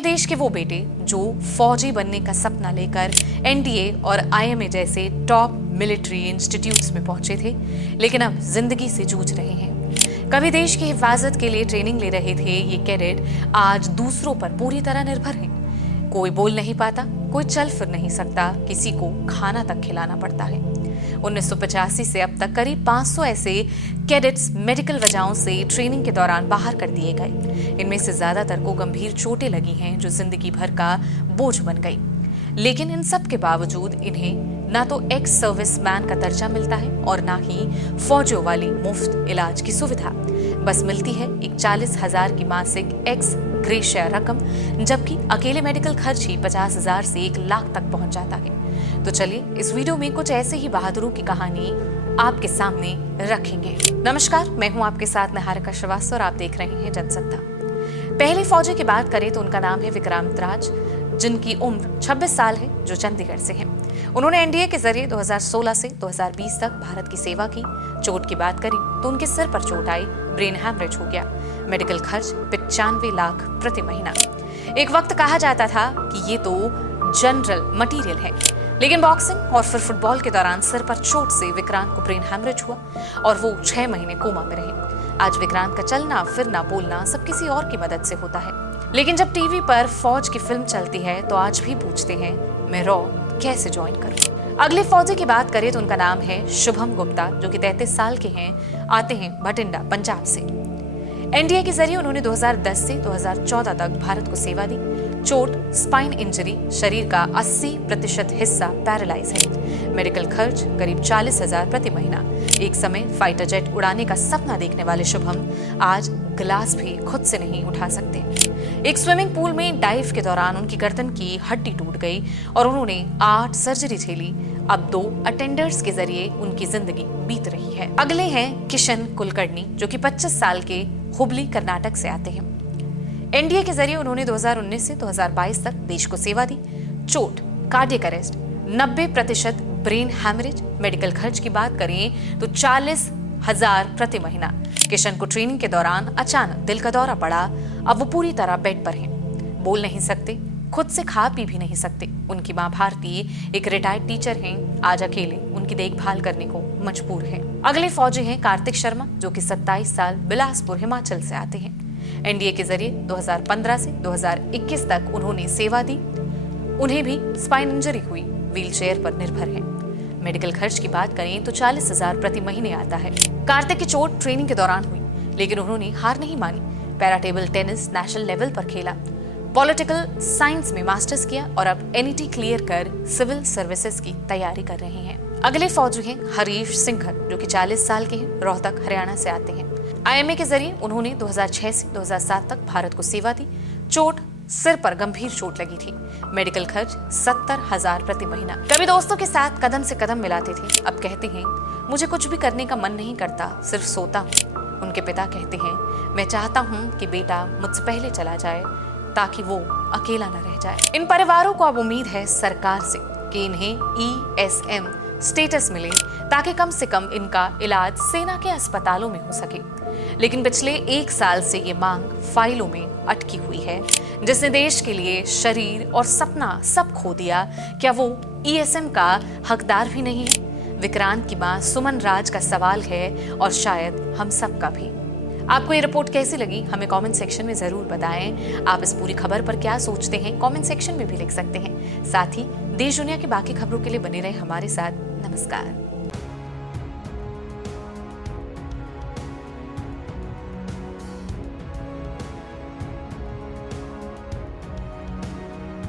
हैं देश के वो बेटे जो फौजी बनने का सपना लेकर एनडीए और आईएमए जैसे टॉप मिलिट्री इंस्टीट्यूट्स में पहुंचे थे, लेकिन अब जिंदगी से जूझ रहे हैं। कभी देश की हिफाजत के लिए ट्रेनिंग ले रहे थे ये कैडेट आज दूसरों पर पूरी तरह निर्भर हैं। कोई बोल नहीं पाता, कोई चल फिर नहीं सकता, किसी को खाना तक खिलाना पड़ता है। 1985 से अब तक करीब 500 ऐसे कैडेट्स मेडिकल वजहों से ट्रेनिंग के दौरान बाहर कर दिए गए। इनमें से ज्यादातर को गंभीर चोटें लगी हैं जो जिंदगी भर का बोझ बन गई। लेकिन इन सब के बावजूद इन्हें ना तो एक्स सर्विस मैन का दर्जा मिलता है और ना ही फौजियों वाली मुफ्त इलाज की सुविधा। बस मिलती है एक 40,000 की मासिक एक्स ग्रेशिया रकम, जबकि अकेले मेडिकल खर्च ही 50,000 से 1 लाख तक पहुंच जाता है। तो चलिए इस वीडियो में कुछ ऐसे ही बहादुरों की कहानी आपके सामने रखेंगे। नमस्कार, मैं हूं आपके साथ निहारिका श्रीवास्तव और आप देख रहे हैं जनसत्ता। पहले फौजी की बात करें तो उनका नाम है विक्रांत राज, जिनकी उम्र 26 साल है, जो चंडीगढ़ से हैं। उन्होंने एनडीए के जरिए 2016 से 2020 तक भारत की सेवा की। चोट की बात करी तो उनके सिर पर चोट आई, ब्रेन हैमरेज हो गया। मेडिकल खर्च 95 लाख प्रति महीना। एक वक्त कहा जाता था कि ये तो जनरल मटेरियल है, लेकिन बॉक्सिंग और फिर फुटबॉल के दौरान सिर पर चोट से विक्रांत को ब्रेन हैमरेज हुआ और वो 6 महीने कोमा में रहे। आज विक्रांत का चलना फिरना बोलना सब किसी और की मदद से होता है, लेकिन जब टीवी पर फौज की फिल्म चलती है तो आज भी पूछते हैं मैं रॉ कैसे ज्वाइन करूं। अगले फौजी की बात करें तो उनका नाम है शुभम गुप्ता, जो कि 33 साल के हैं, आते हैं भटिंडा पंजाब से। एनडीए के जरिए उन्होंने 2010 से 2014 तक भारत को सेवा दी। चोट स्पाइन इंजरी, शरीर का 80% हिस्सा पैरालाइज है। मेडिकल खर्च करीब 40,000 प्रति महीना। एक समय फाइटर जेट उड़ाने का सपना देखने वाले शुभम आज गिलास भी खुद से नहीं उठा सकते। एक स्विमिंग पूल में डाइव के दौरान उनकी गर्दन की हड्डी टूट गई और उन्होंने 8 सर्जरी झेली। अब 2 अटेंडर्स के जरिए उनकी जिंदगी बीत रही है। अगले हैं किशन कुलकर्णी, जो कि 25 साल के हुबली कर्नाटक से आते हैं। एनडीए के जरिए उन्होंने 2019 से 2022 तक देश को सेवा दी। चोट cardiac arrest, 90% brain haemorrhage. Medical खर्च की बात करें तो 40,000 प्रति महीना। किशन को ट्रेनिंग के दौरान अचानक दिल का दौरा पड़ा। अब वो पूरी तरह बेड पर हैं, बोल नहीं सकते, खुद से खा पी भी नहीं सकते। उनकी मां भारती एक रिटायर्ड टीचर हैं, आज अकेले उनकी देखभाल करने को मजबूर है। अगले फौजी हैं कार्तिक शर्मा, जो कि 27 साल बिलासपुर हिमाचल से आते हैं। एनडीए के जरिए 2015 से 2021 तक उन्होंने सेवा दी। उन्हें भी स्पाइन इंजरी हुई, व्हीलचेयर पर निर्भर हैं। मेडिकल खर्च की बात करें तो 40,000 प्रति महीने आता है। कार्तिक की चोट ट्रेनिंग के दौरान हुई, लेकिन उन्होंने हार नहीं मानी। Para table tennis national level पर खेला, पॉलिटिकल साइंस में मास्टर्स किया और अब एनईटी क्लियर कर सिविल सर्विसेज की तैयारी कर रहे हैं। अगले फौजी हैं हरीश सिंघर, जो कि 40 साल के हैं, रोहतक हरियाणा से आते हैं। आईएमए के जरिए उन्होंने 2006 से 2007 तक भारत को सेवा दी। चोट सिर पर गंभीर चोट लगी थी। मेडिकल खर्च 70,000 प्रति महीना। कभी दोस्तों के साथ कदम से कदम मिलाते थे, अब कहते हैं मुझे कुछ भी करने का मन नहीं करता, सिर्फ सोता हूँ। उनके पिता कहते हैं मैं चाहता हूँ कि बेटा मुझसे पहले चला जाए ताकि वो अकेला न रह जाए। इन परिवारों को अब उम्मीद है सरकार से कि इन्हें ESM स्टेटस मिले ताकि कम से कम इनका इलाज सेना के अस्पतालों में हो सके। लेकिन पिछले 1 साल से ये मांग फाइलों में अटकी हुई है। जिसने देश के लिए शरीर और सपना सब खो दिया, क्या वो ESM का हकदार भी नहीं है? विक्रांत की मां सुमन राज का सवाल है और शायद हम सबका भी। आपको ये रिपोर्ट कैसी लगी हमें कमेंट सेक्शन में जरूर बताएं। आप इस पूरी खबर पर क्या सोचते हैं कमेंट सेक्शन में भी लिख सकते हैं। साथ ही देश दुनिया की बाकी खबरों के लिए बने रहे हमारे साथ। नमस्कार।